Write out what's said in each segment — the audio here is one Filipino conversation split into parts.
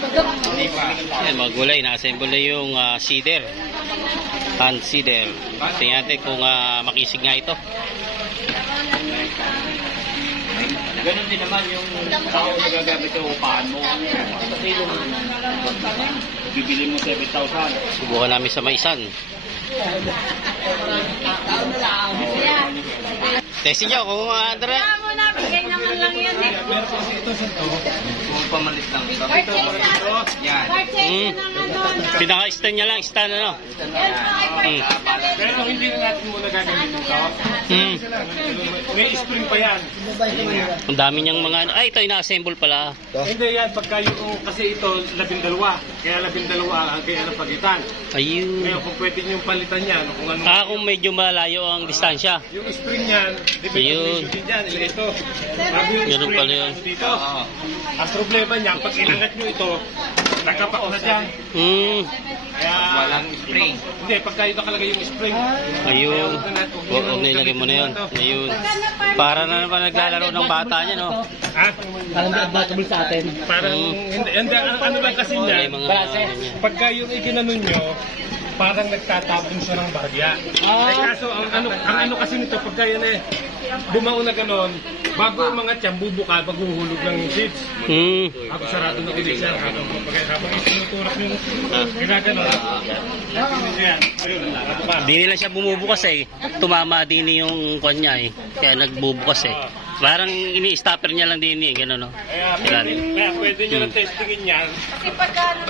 Ayan, mga gulay. Na-assemble na yung cedar. Hand cedar. Tingnan natin kung makisig nga ito. Ganun din naman yung tao na gagamit yung upahan mo. Kasi yung bibili mo 7,000. Subukan namin sa maisan. Testing nyo kung Andra. Bigay naman lang yan eh. Kung pamalit lang. Yan. Pinaka-stand niya lang. Stand ano. Pero hindi na natin muna gagamitin ito. May spring pa yan. Ang dami niyang mga ano. Ay, ito ina-assemble pala. Hindi yan. Pagka yung, kasi ito 12. Kaya 12 ang kaya ng pagitan. Ayun. Ngayon kung pwede nyo palitan yan. Kung ano, Kung medyo malayo ang distansya. yung spring yan, Ayun. din yan. Ito. Bago yung Ganun spring pala yun. dito. Ang problema niya, pag inangat nyo ito, nakapak na dyan. Kaya, walang spring. Hindi, pagka ito nakalagay yung spring. Ayun. Huwag na ilagay mo na yun. Ayun. Para na naman naglalaro ng bata niya, no? Ha? Parang adaptable sa atin. Parang, hindi, ano lang kasi niya, pagka yung ikinanon nyo, parang nagtatapon siya ng barya. Kaso, ang ano kasi nito, pagka yan bumaon na ganon, bago umangat yan, bubuka, maghuhulog ng seeds. Ako sarado na kilig siya, habang isinuturak yung ginaganon. Di nila siya bumubukas eh. Tumama din yung kanya eh. Kaya nagbubukas eh. Parang ini-stopper niya lang din eh. Gano'n, no? Kaya pwede nyo na testingin yan. Kasi pagka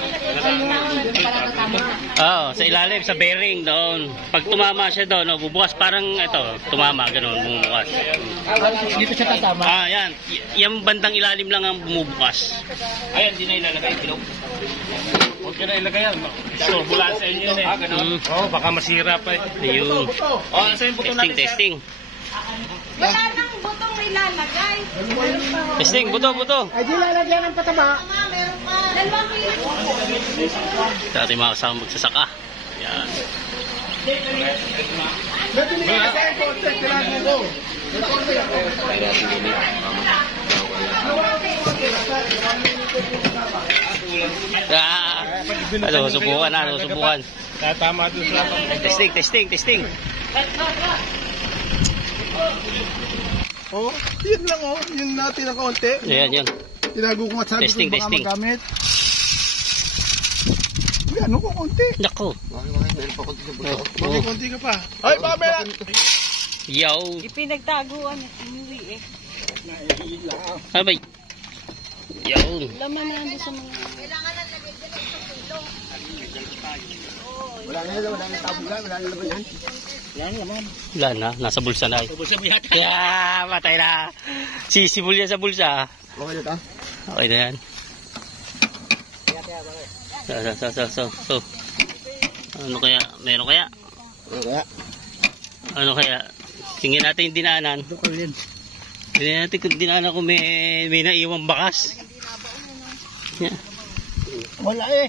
Oo, sa ilalim, sa bearing doon. Pag tumama siya doon, no, bubukas parang ito, tumama, gano'n, bumubukas. Dito siya tatama. Yan. Yung bandang ilalim lang ang bumubukas. Ayan, di na ilalagay bilog. Huwag ka na ilagay yan. So, bulaan sa inyo yun eh. Baka masira pa eh. Ayun. Nasa yung buto natin Testing. wala nang butong ilalagay. Testing, buto. Ay, di lalagyan ng pataba. Meron pa. 2 kilo. Sa ating mga kasama magsasaka. Yan. Subukan. Tama doon sa Testing. Oh, yun lang oh. Yun natin na kaunti. Yan. Tinago ko at sabi ko baka Testing. magamit. Ano ko konti? Nako. May konti ka pa. Ay, pamela! Yo. Ipinagtaguan niya. Inuwi eh. Abay. Yo. Laman na lang sa mga... Wala na tabulan, wala na laban yan. Wala na, nasa bulsa na. Yeah, matay na. Sisibol yan sa bulsa. Okay na ta? Okay na yan. So. Ano kaya? Meron kaya? Ano kaya? Tingnan natin yung dinaanan. Tingnan natin kung dinaanan kung may naiwang bakas. Yeah. Wala eh.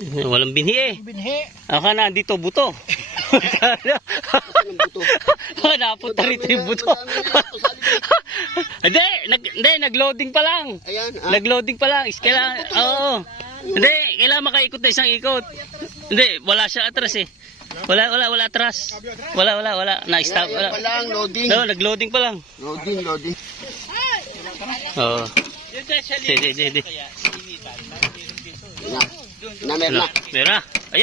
Walang binhi eh. Binhi. Aka na, dito buto. Napunta rito yung buto. Hindi, nag-loading pa lang. Ayan. Nag-loading pa lang. Oo. Hindi, kailangan makaikot na isang ikot. Hindi, wala siya atras eh. Wala atras. Wala. Na-stop. Wala ang loading. No, nag-loading pa lang. Loading. Oo. Hindi. Meron na. Meron na. Ay.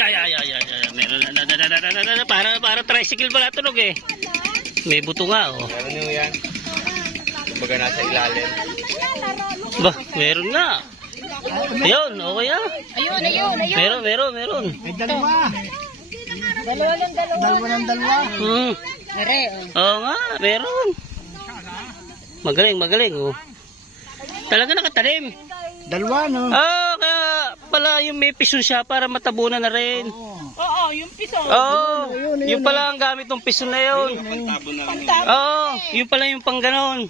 Meron na. Para tricycle pala tunog eh. May buto nga oh. Meron nyo yan. Kumbaga nasa ilalim. Ba, meron nga. Ayun, okay ah. Ayun. Meron. May dalawa. Dalawa ng dalawa. Oo nga, meron. Magaling oh. Talaga nakatanim. Dalawa no? Kaya pala yung may piso siya para matabunan na rin. Oo, yung piso. Oo, yung pala ang gamit ng piso na yun. Oo, yung pala yung pang ganon.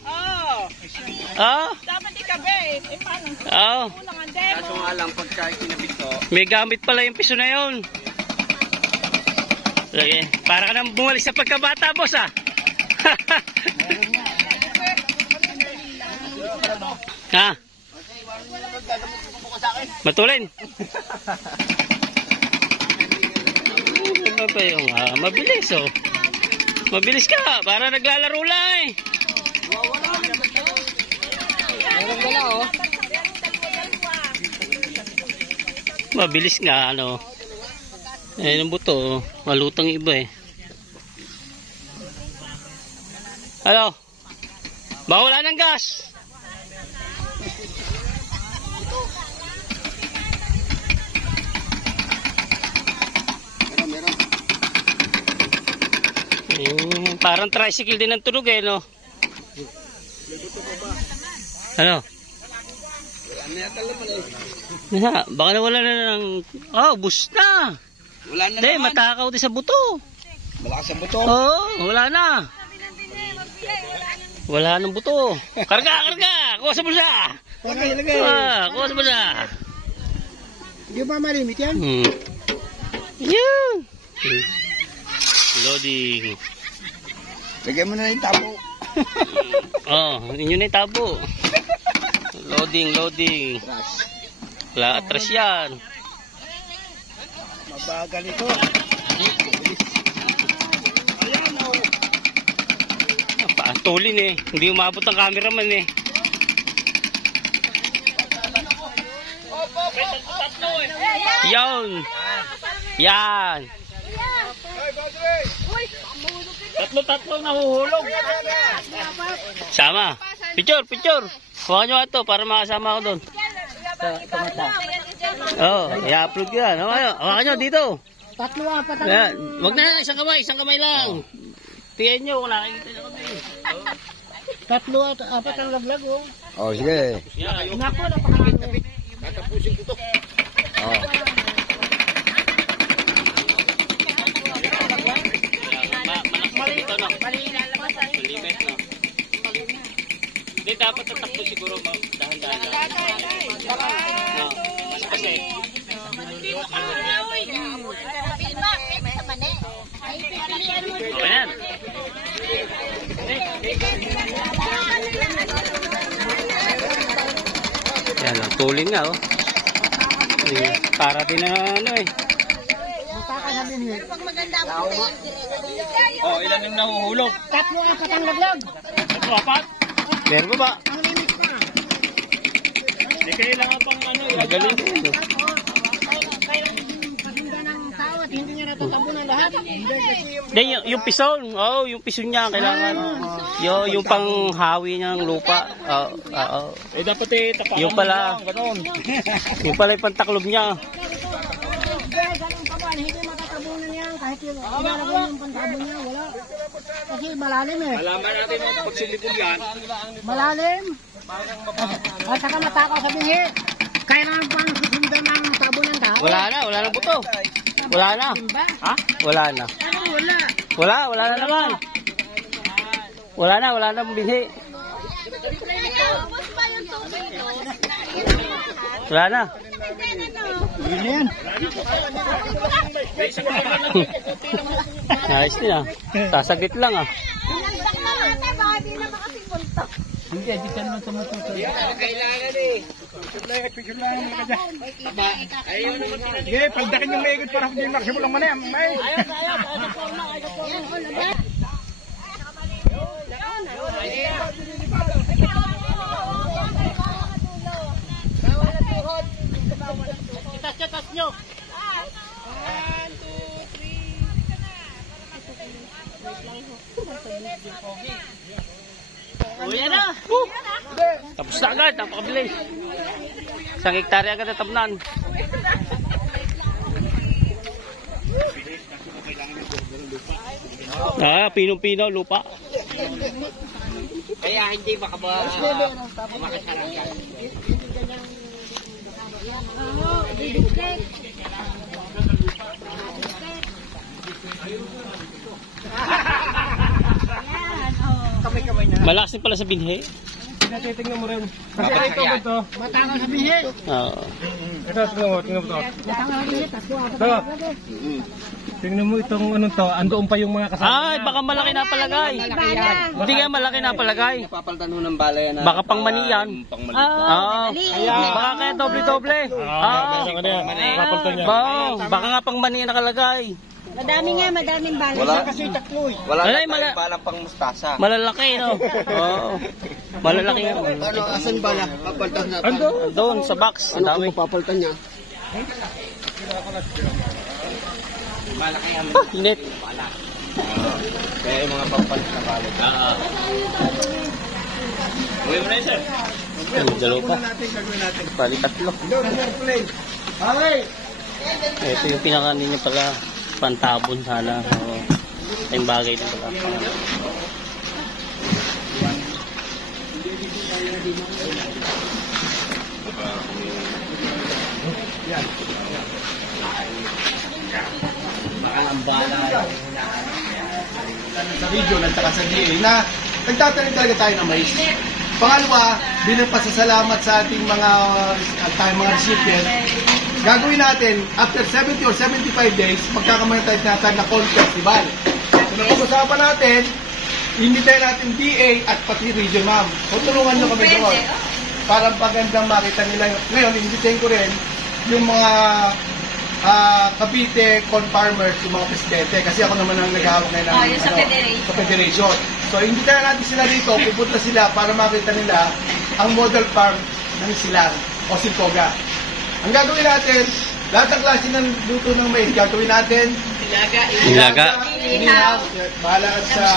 Dapat ikabe. Paano? Oo. Unang ang demo. Kaso nga lang pagka kinabit to. May gamit pala yung piso na yun. Sige, para ka nang bumalik sa pagkabata, boss ah. Ha? Matulin. Ano pa yung mabilis oh. Mabilis ka, para naglalaro lang eh. Mabilis nga ano. Ayun ang buto, malutang iba eh. Ano? Baka wala ng gas. Parang tricycle din ang tunog eh, no? Ano? Baka nawala na ng... Oh, bus na! Wala na Hindi, naman. matakaw din sa buto. Malakas ang buto. Oo, wala na. Wala nang buto. Karga, karga! Kuha sa bulsa! Lagay, lagay. Kuha sa bulsa! Di ba malimit yan? Yeah. Loading. Lagay mo na yung tabo. Inyo na yung tabo. Loading, loading. Wala atras yan. Mabagal ito. Paantulin eh. Hindi umabot ang cameraman eh. Yan. Yan. Tatlo nahuhulog. Sama. Picture, picture. Huwag nyo ito para makasama ako doon. I-upload ko yan. Huwag nyo dito. Tatlo, apat Yan. Wag na, isang kamay lang. Tingnan nyo kung nakikita nyo kami. Tatlo, apat ang laglag, oh. Oh, sige. Naku, napakarami. Tatapusin ko to. Oh. Malito, no? Malimit, no? Hindi, dapat tatakbo siguro, dahan-dahan lang. No. Kasi, okay na. Yan, tuling nga, oh. Para din na ano eh. Oh, ilan yung nahuhulog? Tatlo, apat ang laglag. Tatlo, apat? Meron ba ba? Ang limit pa. Hindi kailangan pang ano, magaling din. Kaya pasinda ng tao at hindi niya natatabunan lahat. Hindi, yung pison. Yung pison niya kailangan. Yung panghawi niyang lupa. dapat eh, tapakan Yung pala. Yung pala yung pantaklob niya. Ganun pa ba, hindi matatabunan yan. Kahit yung ilalagay yung pantabon niya, wala. Kasi malalim eh. Alaman natin yung pagsilipon yan. Malalim. At saka matakaw sa binhi. Kailangan pang susundan ng tabo ng tao. Wala na buto. Wala na. Ha? Wala na. Ano wala? Wala na naman. Wala na binhi. Wala na. Hindi yan. Ayos din ah. Sasagit lang ah. Hindi, di ka naman tumututo. Kailangan eh. Sige, paldakin yung maikot para hindi maksimul ang manayam. Itas nyo. 1, 2, 3. Uwi na. Tapos na agad. Napakabilis. 1 hektarya agad na tabnan. Pinong-pino lupa. Kaya hindi makasarang yan. Kamay-kamay na. Malakas din pala sa binhi. Titingnan mo rin. Kasi ito. Matakaw sa binhi. Oo. Ito, tingnan mo to. Matakaw sa binhi. Tatlo, apat ang laglag eh. Tingnan mo itong anong to, andoon pa yung mga kasama. Ay, baka malaki na palagay. Hindi nga malaki na palagay. Napapalitan ho ng bala yan. Baka pang mani yan. Oo. Baka kaya doble-doble. Papaltan niya. Baka nga pang mani ang nakalagay. Madaming bala. Wala. Kasi tatlo eh. Wala Ay, na tayong balang pang mustasa. Malalaki, no? Oo. Malalaki nga. Ano, asan bala? Papalitan na. Doon, sa box. Ang dami. Papalitan niya? Init. Kaya yung mga pampalit na bala. Uwi mo na yun, sir. Dalawa pa. Bali tatlo. Okay. Ito yung pinaka niya pala. Pantabon sana. Oo. Yung bagay din pala. Sa region at saka sa GA na nagtatanim talaga tayo ng mais. Pangalawa, bilang pasasalamat sa ating mga recipient, gagawin natin after 70 or 75 days, magkakamay tayo na corn festival. So napag-usapan natin, imbitahin natin DA at pati region ma'am. So tulungan nyo kami doon. Para magandang makita nila. Ngayon, imbitahin ko rin yung mga Cavite corn farmers, yung mga presidente. Kasi ako naman ang naghahawak ngayon sa federation. So, imbitahan natin sila dito, pupunta sila para makita nila ang model farm ng Silang o Silcoga. Ang gagawin natin, lahat ng klase ng luto ng mais, gagawin natin Ilaga. inihaw, bahala ka sa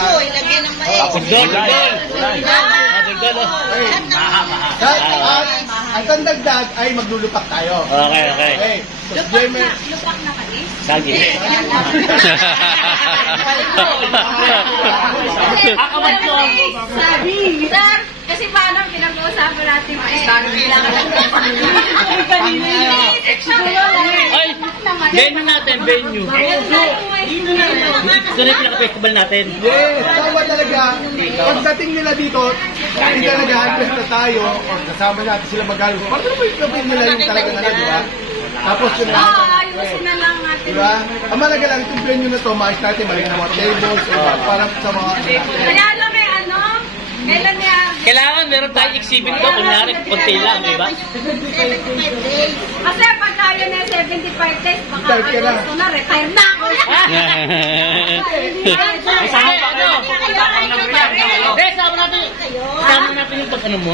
at ang dagdag ay maglulupak tayo. Okay. So, Jeremy, Sagi. Sir, kasi paano pinag-uusapan natin mais? Paano kailangan Ay, venue natin, venue. Ito na yung pinaka-festival natin. yes, tawa talaga. Pagdating nila dito, hindi talaga haglas na tayo o kasama natin sila mag-alok. Para naman yung nila yung talagang ano, di ba? Tapos yun na. ayusin na lang natin. Diba? Ang malaga lang, itong venue na to, maayos natin, maliit na mga tables, para sa mga Kaya alam eh, ano? Kailan niya? Kailangan meron tayong exhibit ko, kunyari, konti lang, di ba? Kasi pag kaya na 75 days, baka Retire ka na. gusto na, retire na ako. Sama pa ano? Sama natin yung pag ano mo,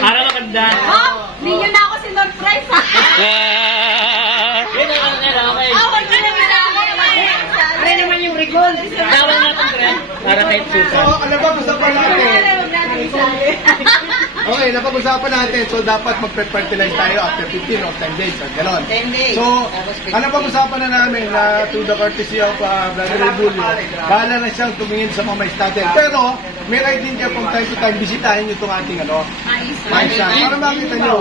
para maganda. Oh, hindi nyo na ako sinurprise ha. Yun ang okay. Awal ka naman ako. Ay naman yung record. Tawag natin, Fred, para kahit So, susan. ano ba usapan natin? Okay, napag-usapan natin. So, dapat mag-fertilize tayo after 15 or 10 days. Ganon. So, ano pag-usapan na namin na to the courtesy of Brother Rebulio, bahala na siyang tumingin sa mga mais natin. Pero, may right din niya from time to time, bisitahin niyo itong ating mais na. Para makita niyo,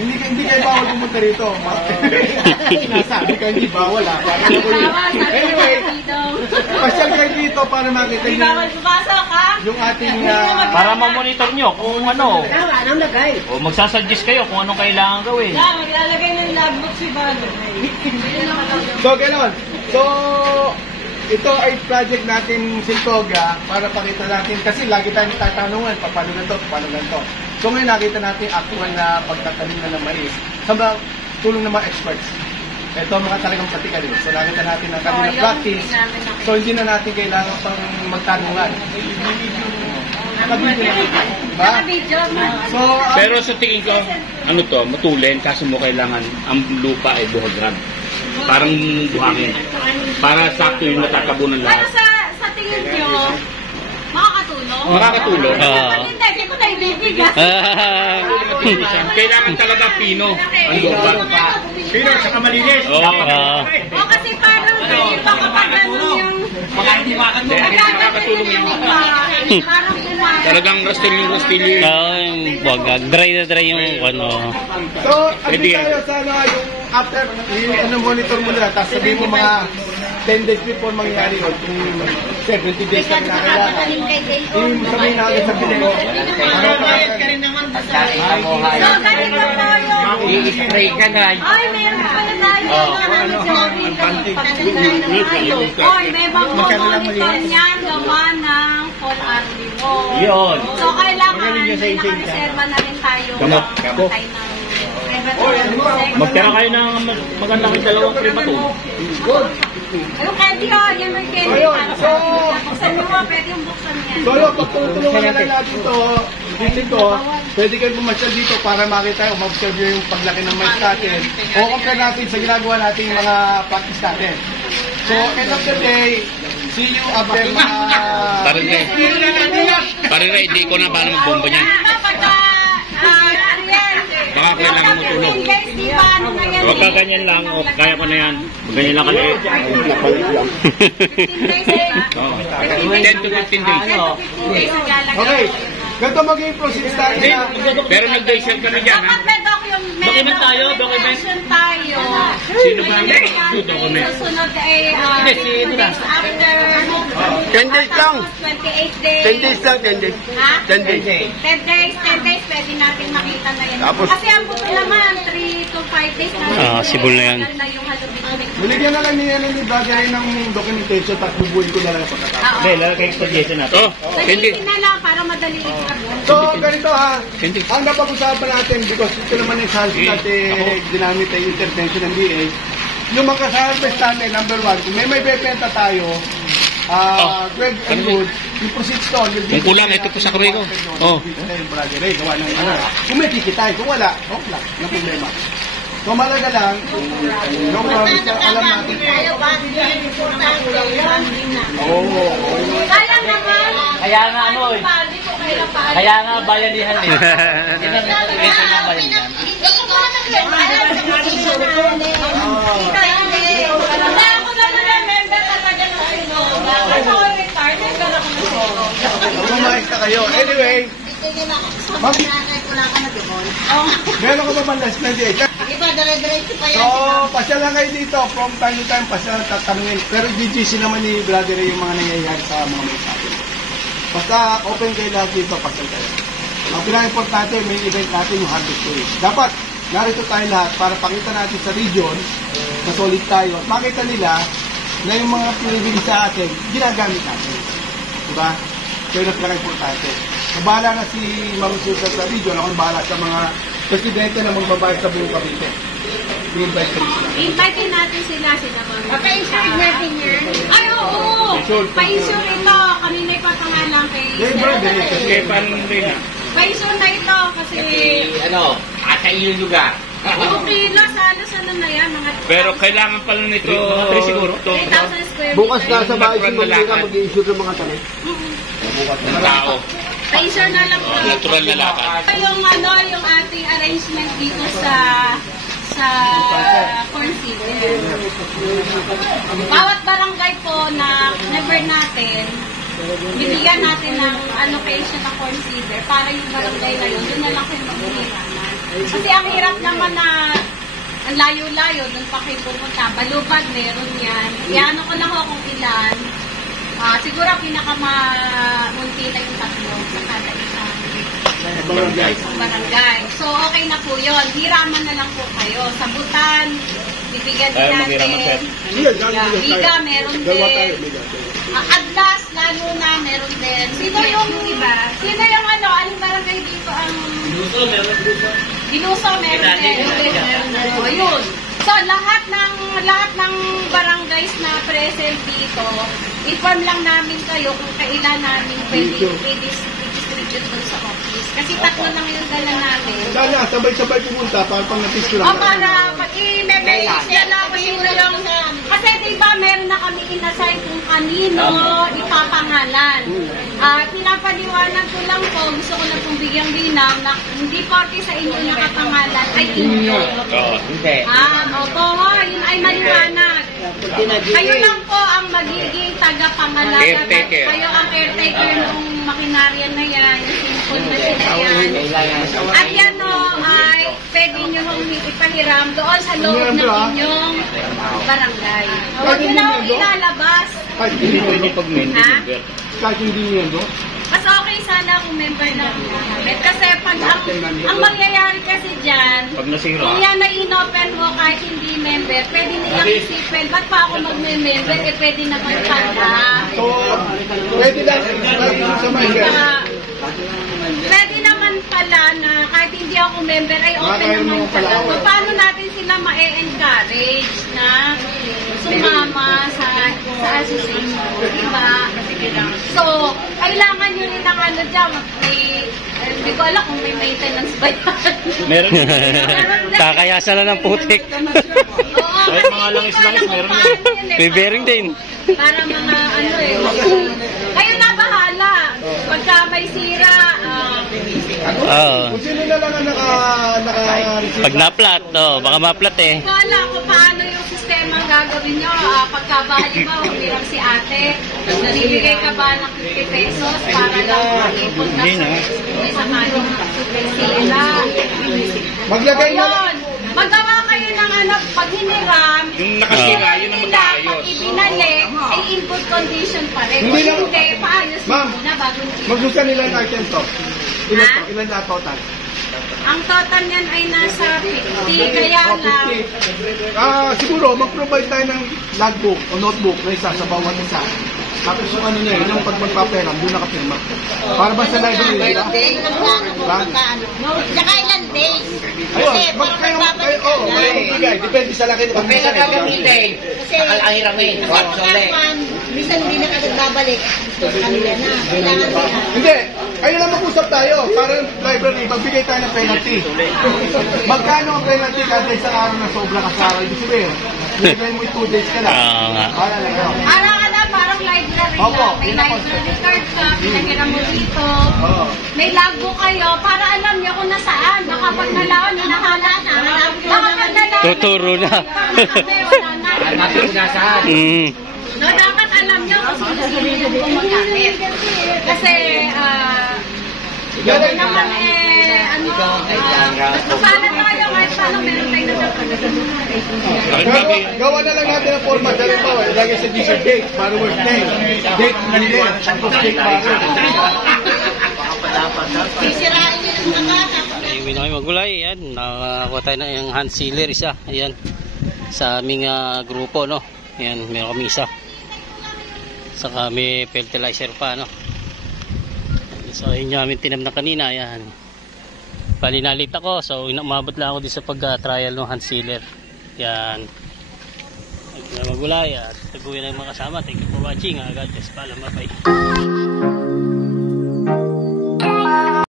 hindi kayo bawal pumunta rito. Nasabi kayo, hindi bawal ha. Anyway, pasyal kayo dito para makita niyo Pasok ha? yung ating Para ma-monitor nyo kung ano. O magsasuggest kayo kung anong kailangan gawin. Maglalagay ng logbook si Bano. So, gano'n. So, ito ay project natin Silcoga para pakita natin, kasi lagi tayong tatanungan, paano ganito, paano ganito. So, ngayon nakita natin actual na pagtatanim na ng mais sa mga tulong ng mga experts. Ito mga talagang practical. So, nakita natin ang kanilang practice. So, hindi na natin kailangan pang magtanungan. Nakabidyo na. Diba? Video mo. So, Pero sa tingin ko, ano to, matulin, kaso mo kailangan ang lupa ay buhagan. Parang buhangin. Para sakto yung natatabunan Pero lahat. sa tingin nyo, makakatulong? Makakatulong. Pag hindi ko tayo bibigyan. Kailangan talaga pino ang lupa. Pino, saka malinis. O kasi parang hindi pa kapag ano yung... Makakatulong yung Parang kumain. talagang rastilyo. Wag, dry na dry yung ano. So, agree tayo sa ano, yung after, yung monitor mo nila, tapos sabihin mo mga 10 days before mangyayari yun, kung 70 days na kailangan. Yung sabihin natin sa video, ano pa So, ganito po yung... I-spray ka na. Ay, meron pala tayo Oy, may mga monitor niyan gawa ng Paul Arlivo. Yun. So, kailangan nakareserva na rin tayo. Kamatay ng Magtira kayo ng magandang dalawang primaton. Ayun, pwede yun. Yan may pwede. Buksan mo mo, pwede yung buksan yan. So, yun, pagtutulungan na lang natin dito, pwede kayo pumasyal dito para makita o ma-observe yung paglaki ng mic natin. O compare natin sa ginagawa natin yung mga practice natin. So, end of the day, see you after Parang hindi ko na paano mag-bomba niya. Baka kailangan mo tulong. Huwag ka ganyan lang. O, kaya ko na yan. Ganyan lang kaliit. 10 to 15 days. Okay. Ganito magiging process tayo na. Pero nag-day-shell ka na dyan, ha? Document tayo, document. tayo. Sino ba ang document? Susunod ay 2 days after. 10 days lang. 28 days. 10 days lang, 10 days. Ha? 10 days. 10 days, pwede natin makita na yan. Tapos- Kasi ang buto naman, 3 to 5 days na. sibol na yan. Na yung halubit. Binigyan na lang ni Brother Ray ng documentation at bubuin ko na lang pagkatapos. Oo. lalagay ko suggestion natin. Oh, hindi. Sabihin na lang para madali ito. So, ganito ha. Hindi. Ang napag-usapan natin, because ito naman yung salsi natin ginamit ay intervention ng DA, yung mga harvest natin, number 1, kung may bebenta tayo, Greg and Wood, yung proceeds to, Kung kulang, ito po sa Corrego. Oh. Yung Brother Ray, gawa ng ano. Kung may kikitay, kung wala, okay lang, na problema. So, malaga lang, no problem, alam natin. Oo. Kaya naman. Kaya nga ano eh. Kaya nga bayanihan eh. Lumayas na kayo. Anyway, meron ka ba man last na day? So, pasya lang kayo dito. From time to time, pasya lang tatanungin. Pero GGC naman ni Brother Ray yung mga nangyayari sa mga may sabi. Basta open kayo lahat dito, pasya kayo. Ang pinaka-importante, may event natin yung Harvest Day. Dapat, narito tayo lahat para pakita natin sa region na solid tayo. At makita nila na yung mga pinibili sa atin, ginagamit natin. Diba? So, yun ang pinaka-importante. Bahala na si Ma'am Susan sa region, ako bahala sa mga presidente na magbabayad sa buong Cavite. I-invite ko sila. Invite natin sila mga. Pa-insure natin yan. Ay, oo. Pa-insure ito. Kanina ipapangalan kay Kaya paano rin na? Pa-insure na ito kasi Asa yung lugar. okay na. Sana na yan. Mga Pero kailangan pala nito. Mga 3 siguro. 3,000 square Bukas meter. na sa bahay si Ma'am Nika mag-i-issue ng mga tanay. Ng tao. Pa-insure na lang po. Natural na lakad. Yung ating arrangement dito sa corn seed. Bawat barangay po na member natin, bibigyan natin ng allocation ng corn seeder para yung barangay na yun, doon na lang kayo maghihiraman. Kasi ang hirap naman na ang layo-layo, doon pa kayo pupunta. Balubad, meron yan. Iano ko lang ako kung ilan. Siguro pinakamunti na yung 3 sa kada isang barangay. So, okay na po yun. Hiraman na lang po kayo. Sabutan, bibigyan din natin. Liga, meron din. Adlas, lalo na, meron din. Sino yung iba? Sino yung anong barangay dito ang... Ginuso, meron din. O, yun. So, lahat ng barangays na present dito, inform lang namin kayo kung kailan namin pwede i-distribute dun sa office. Kasi 3 lang yung dala namin. Dala, sabay-sabay pumunta para pang napisto lang. O para pag-i-message na ako yung kasi diba meron na kami inassign kung kanino ipapangalan. Pinapaliwanag ko lang po, gusto ko na pong bigyang linaw na hindi porke sa inyo nakapangalan ay inyo. Hindi. Opo, yun ay maliwanag. Kayo lang po ang magiging tagapangalanan. Caretaker. Kayo ang caretaker ng makinarya na yan, yung simple machine na yan. At yan ay pwede nyo ipahiram doon sa loob ng inyong barangay. Huwag nyo na ilalabas. Kahit hindi Pwede pag may Ha? Kahit hindi nyo. Mas okay sana akong member ng Mohammed. Kasi pag ang mangyayari kasi dyan, Pag nasira, kung yan na inopen mo kahit hindi member, pwede nilang isipin, ba't pa ako mag-member? Eh, pwede naman pala. So, pwede lang sa may Pwede naman pala na kahit hindi ako member, ay open naman pala. So, paano natin sila ma-encourage na sumama sa association, diba? So, kailangan nyo rin ng ano dyan, hindi ko alam kung may maintenance ba yan. meron. Kakayasan na ng putik. Oo, Kahit mga langis-langis, meron yan. May bearing din. Para mga ano eh. Kayo na bahala. Pagka may sira, Oo. Kung sino na lang ang naka-receive. Pag na-flat, baka ma-flat eh. wala ko paano yung sistema ang gagawin nyo. Pagka ba, halimbawa, humirang si ate, nagbibigay ka ba ng 50 pesos para lang maipon na may sakaling sila. Maglagay na lang. Ayun. Magawa kayo ng ano, pag hiniram, Yung nakasira, yun ang nila, pag mag-aayos. ibinalik, ay in good condition pa rin. Hindi Kung lang- hindi, paayos Ma'am, muna bago Magsusan nila ng item to. Ilan Ha? to? Ilan na total? ang total niyan ay nasa 50, kaya lang. 50. Siguro, mag-provide tayo ng logbook o notebook na isa sa bawat isa. Tapos yung ano niya, yung pag magpaperam, doon nakapirma. Para ba sa library nila? Tsaka ilang days. Ayun, kayo, magbigay. Depende sa laki ng pagpisa. Kasi minsan hindi na kagad babalik. Kanila na. Kailangan nila. Hindi, kayo lang mag-usap tayo. Para yung library, magbigay tayo ng penalty. Magkano ang penalty kada isang araw na sobra kasara? Ibig sabihin, bigay mo 2 days ka lang. Oo nga. Para lang yun. Parang library Opo, lang. May yun ang library card ka, pinahiram mo dito. Oo. May logbook kayo para alam niyo kung nasaan. Baka pag nalaon, hinahala na. Baka pag nalaon, Tuturo na. wala na. No, dapat alam niyo kung sino yung gumagamit. Kasi, Yan yun naman magpapalat tayo kahit paano meron tayo Gawa na lang natin ang format. Dali pa, lagay sa t-shirt date, borrower's name. Date, hindi. Tapos date, borrower. Sisirain nyo ng mga tapos Iwi na kayo magulay. Ayan, nakakuha tayo na yung hand sealer isa. Ayan, sa aming grupo, no. Ayan, meron kami isa. Saka may fertilizer pa, no. So, yun yung aming tinam na kanina. Ayan. Palinalit ako. So, umabot lang ako din sa pag-trial ng hand sealer. Ayan. Magulay at taguyan ng mga kasama. Thank you for watching. God bless. Paalam, bye.